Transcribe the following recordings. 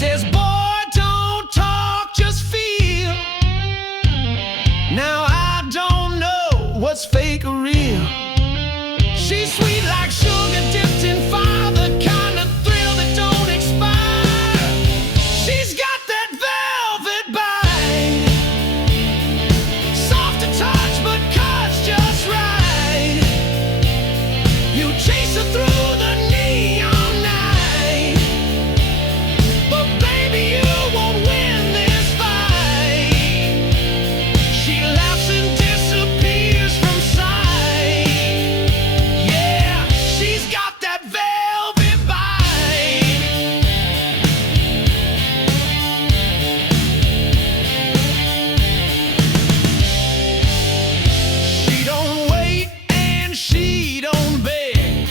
says, boy, don't talk, just feel. Now I don't know what's fake or real. She's sweet like sugar dipped in fire, the kind of thrill that don't expire. She's got that velvet bite, soft to touch but cuts just right. You chase her through the neon night, but baby you won't win this fight. She laughs and disappears from sight. Yeah, she's got that velvet bite. She don't wait and she don't beg.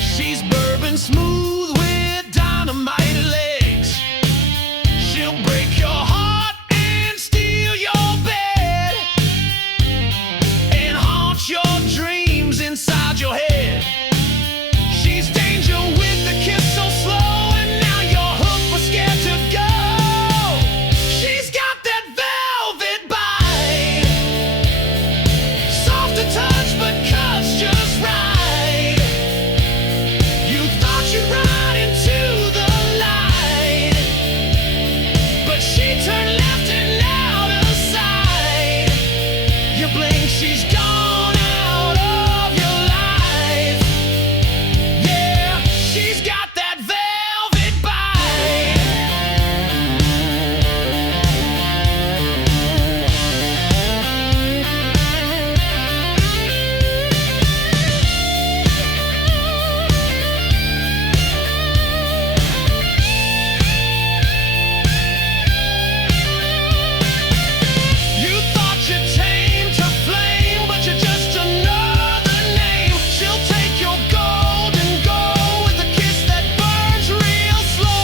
She's bourbon smooth with dynamite legs. She'll break your heart and steal your bed, and haunt your dreams inside your head. She's danger with the kiss so slow, and now you're hooked but scared to go. She's got that velvet bite, soft to touch but cuts just right. You thought you'd ride into the light, but she turned left and out of sight. You blink, she's gone out of your life. Yeah, she's got that velvet bite. You thought you tamed her flame, but you're just another name. She'll take your gold and go with a kiss that burns real slow.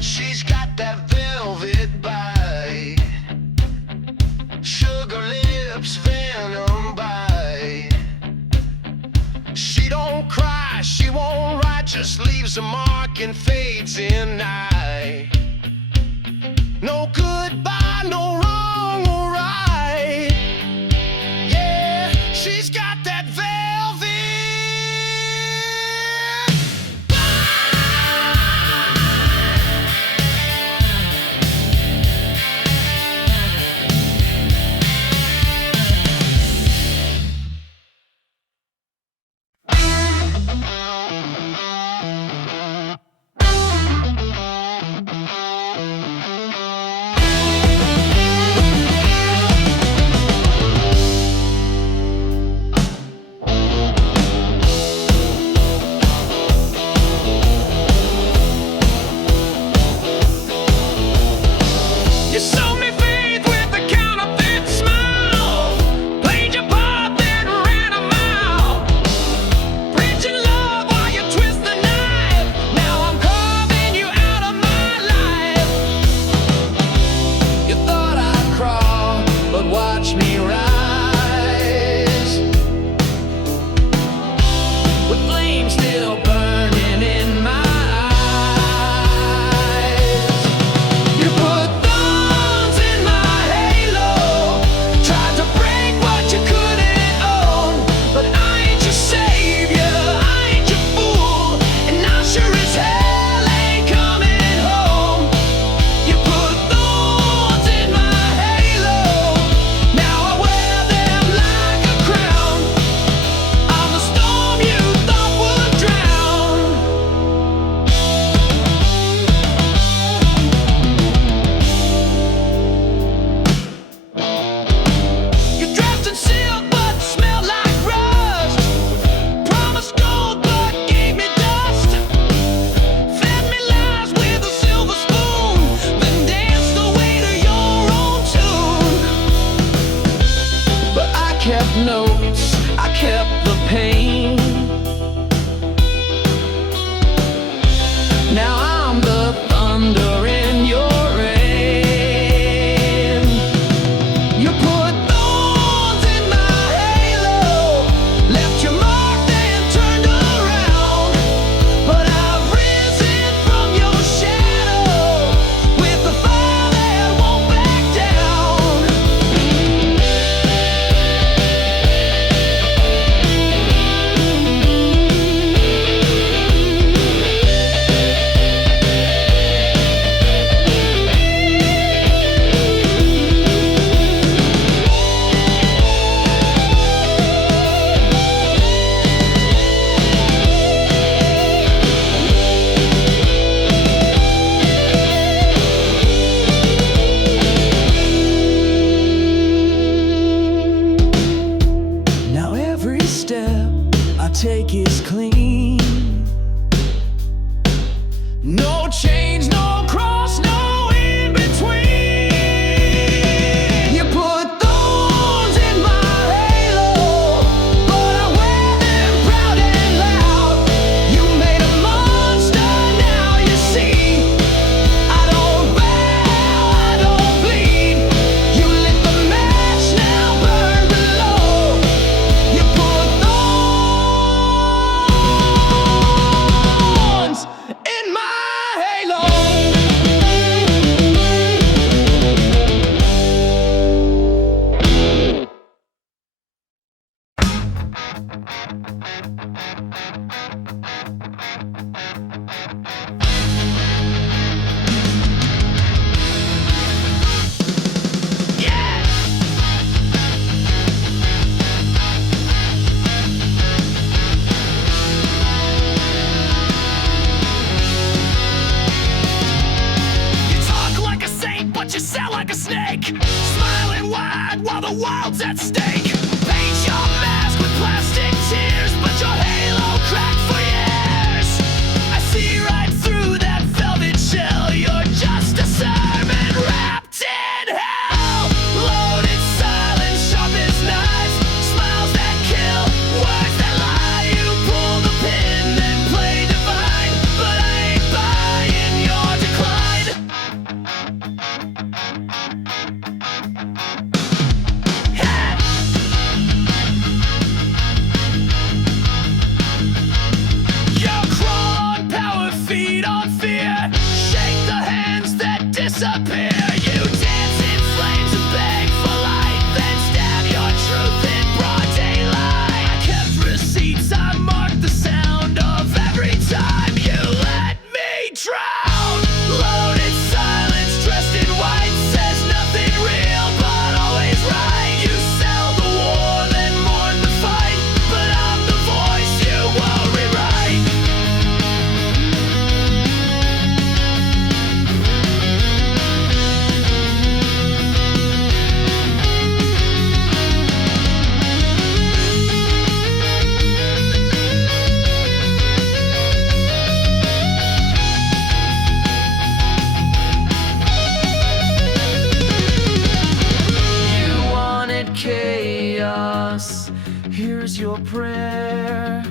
She's got that velvet bite, sugar lips, venom bite. She don't cry, she won't write, just leaves a mark and fades in night. No goodbye, no wrong or right. Yeah, she's got that velvet You sold me faith with a counterfeit smile, played your part then ran a mile, preaching love while you twist the knife. Now I'm carving you out of my life. You thought I'd crawl, but watch me rise, with flames still burning in my eyes. You put thorns in my halo, tried to break what you couldn't own, but I ain't your savior, I ain't your fool, and I sure as hell ain't coming home. You put thorns in my halo, now I wear them like a crown. I'm the storm you thought would drown. clean. No chains, no cross, no in between. You put thorns in my halo, but I wear them proud and loud. You made a monster, now you see. I don't bow, I don't bleed. You lit the match, now burn below. You put thorns in my halo. Yeah! You talk like a saint, but you sound like a snake. Smiling wide while the world's at stake. Paint your mask with plastic tears, but your halo cracked for years. I see right through that velvet shell. You're just a sermon wrapped in hell. Loaded silence, sharp as knives. Smiles that kill, words that lie. You pull the pin, then play divine. But I ain't buying your decline. Hey! You crawl on power, feed on fear. Shake the hands that disappear. You dance in flames and beg for light, then stab your truth in broad daylight. I kept receipts, I marked the sound of every time you let me drown. Loaded silence, dressed in white, says nothing real but always right. You sell the war, then mourn the fight, but I'm the voice you won't rewrite. You wanted chaos, here's your prayer.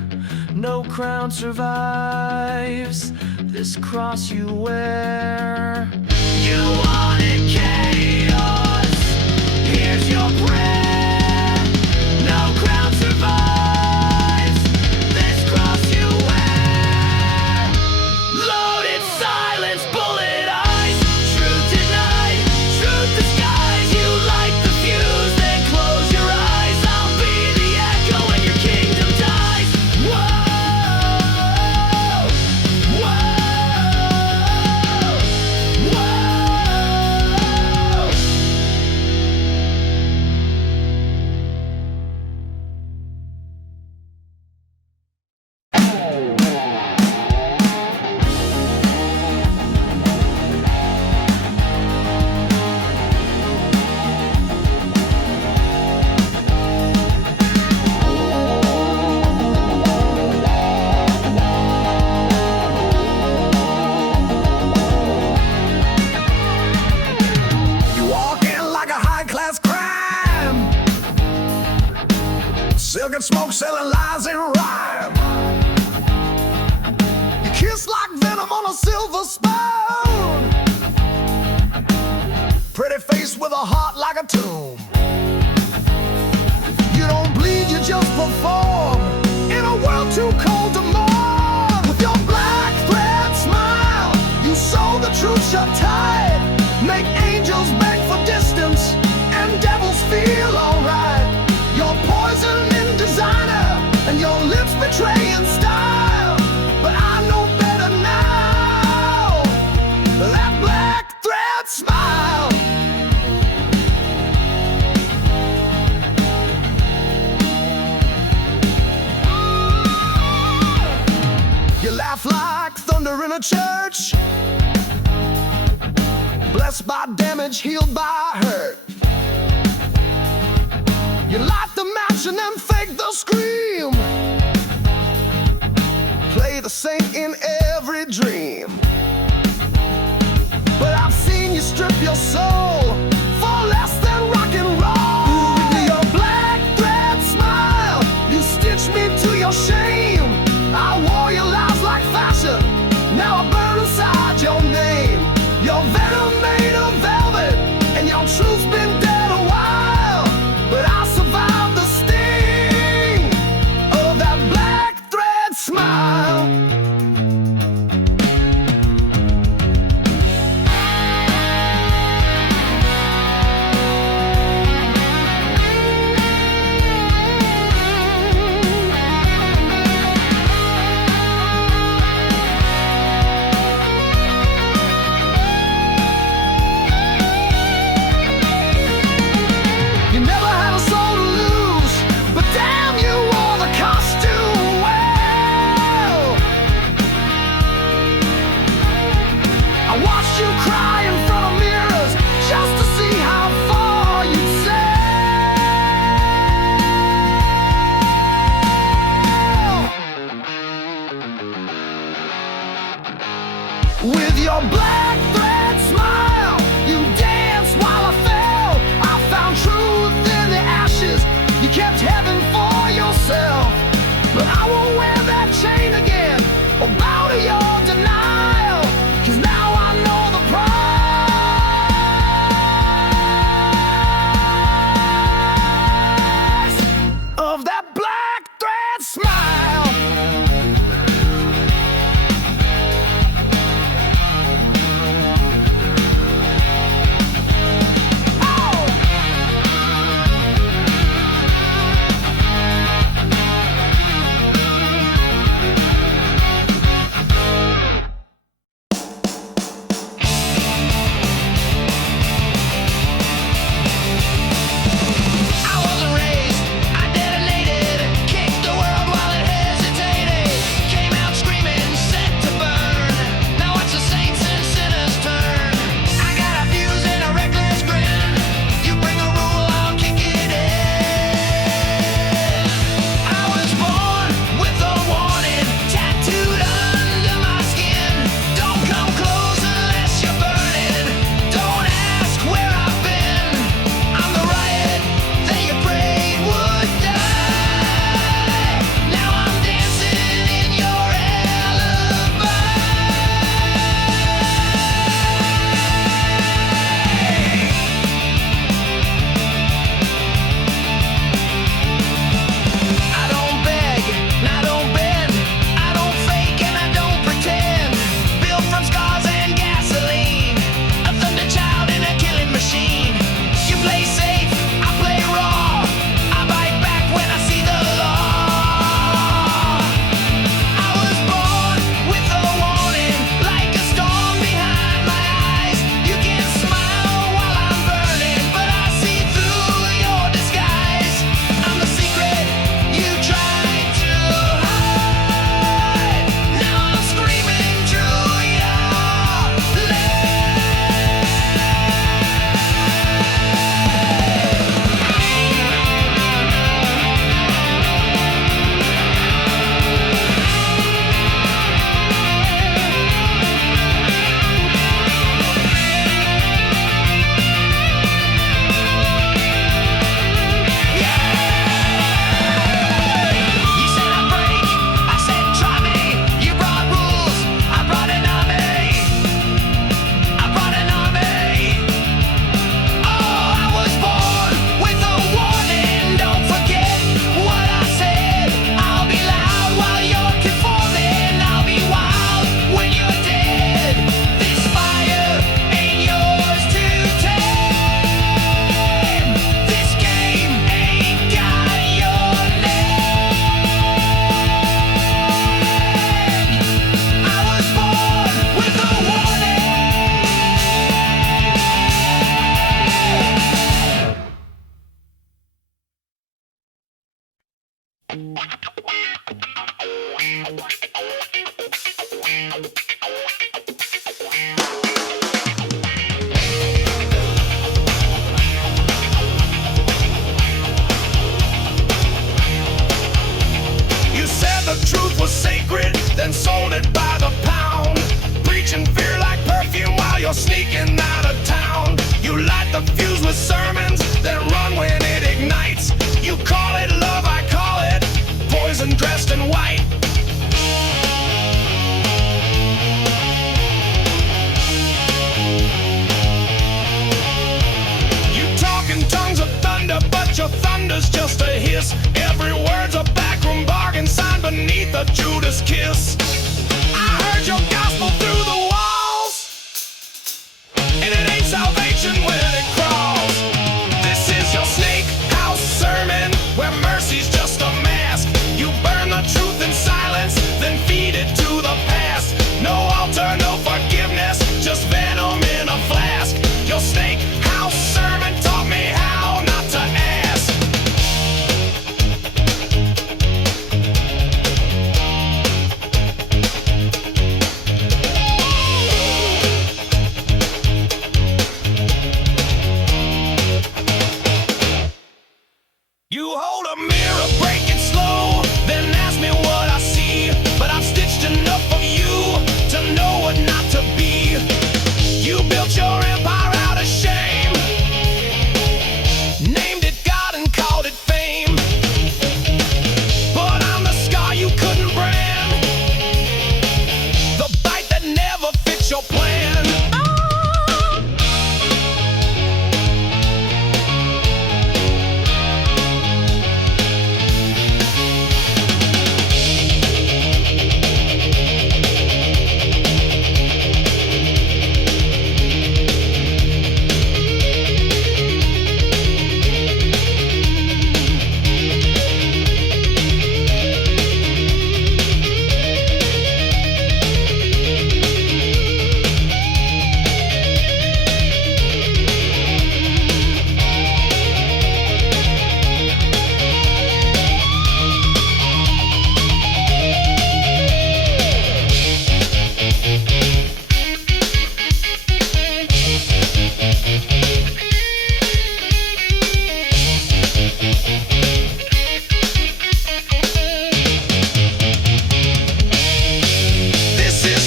No crown survives this cross you wear. You wanted chaos, here's your prayer. No crown survives this cross you wear. Loaded silence, bullet eyes. Truth denied, truth disguised. You light the fuse, then close your eyes. I'll be the echo when your kingdom dies. Whoa, whoa, whoa. You walk in like a high-class crime. Silk and smoke, selling lies and rhyme. You kiss like venom on a silver spoon. Pretty face with a heart like a tomb. You don't bleed, you just perform in a world too cold to mourn. With your black thread smile, you sew the truth shut tight. Make angels beg for distance and devils feel alright. You're poison in designer and your lips betray in style. But I know better now. That black thread smile. You laugh like thunder in a church. Blessed by damage, healed by hurt. You light the match and then fake the scream. the saint in every dream. But I've seen you strip your soul for less than rock and roll. With your black thread smile, you stitched me to your shame. I wore your lies like fashion, now I burn inside your name. Your venom made of velvet, and your truth's been dead a while. But I survived the sting of that black thread smile. With your black thread smile, you danced while I fell. I found truth in the ashes, you kept heaven for yourself. But I won't wear that chain again, or bow to your denial, 'cause now I know the price of that black thread smile. The truth was sacred, then sold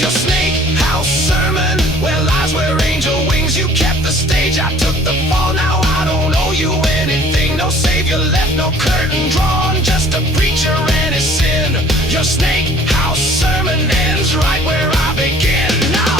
your Shakehouse Sermon, where lies wear angel wings. You kept the stage, I took the fall. Now I don't owe you anything. No savior left, no curtain drawn, just a preacher and his sin. Your Shakehouse Sermon ends right where I begin. Now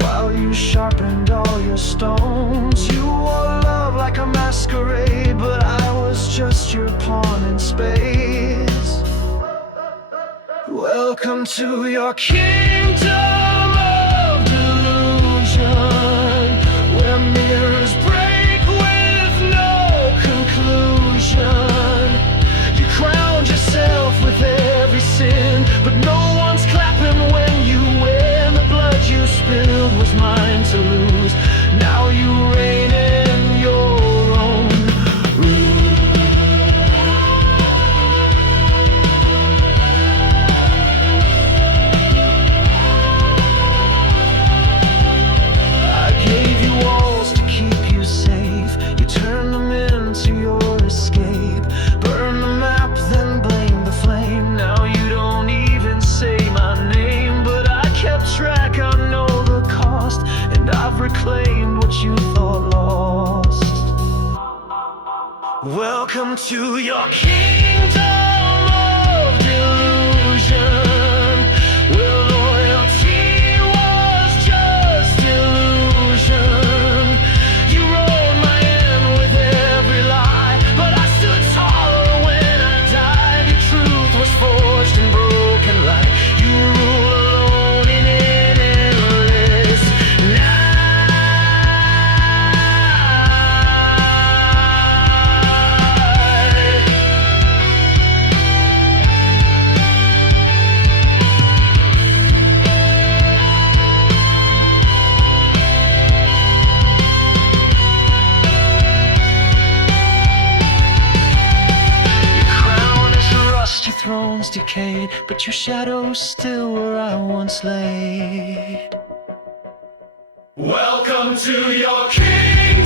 while you sharpened all your stones. You wore love like a masquerade, but I was just your pawn in space. Welcome to your kingdom of delusion, where mirrors break with no conclusion. You crowned yourself with every sin, but no one's clapping when you win. The blood you spilled was mine to lose. Now you reign in your own room. I gave you walls to keep you safe. You turned them into your escape. Burn the map, then blame the flame. Now you don't even say my name, but I kept track, I know the cost, and I've reclaimed what you thought lost. Welcome to your kingdom of delusion, where loyalty was just illusion. You rode my end with every lie, but I stood taller when I died. Your truth was forged in broken light. You rule alone in an endless night. Your crown is rust, your throne's decayed, but your shadow's still where I once lay. Welcome to your kingdom.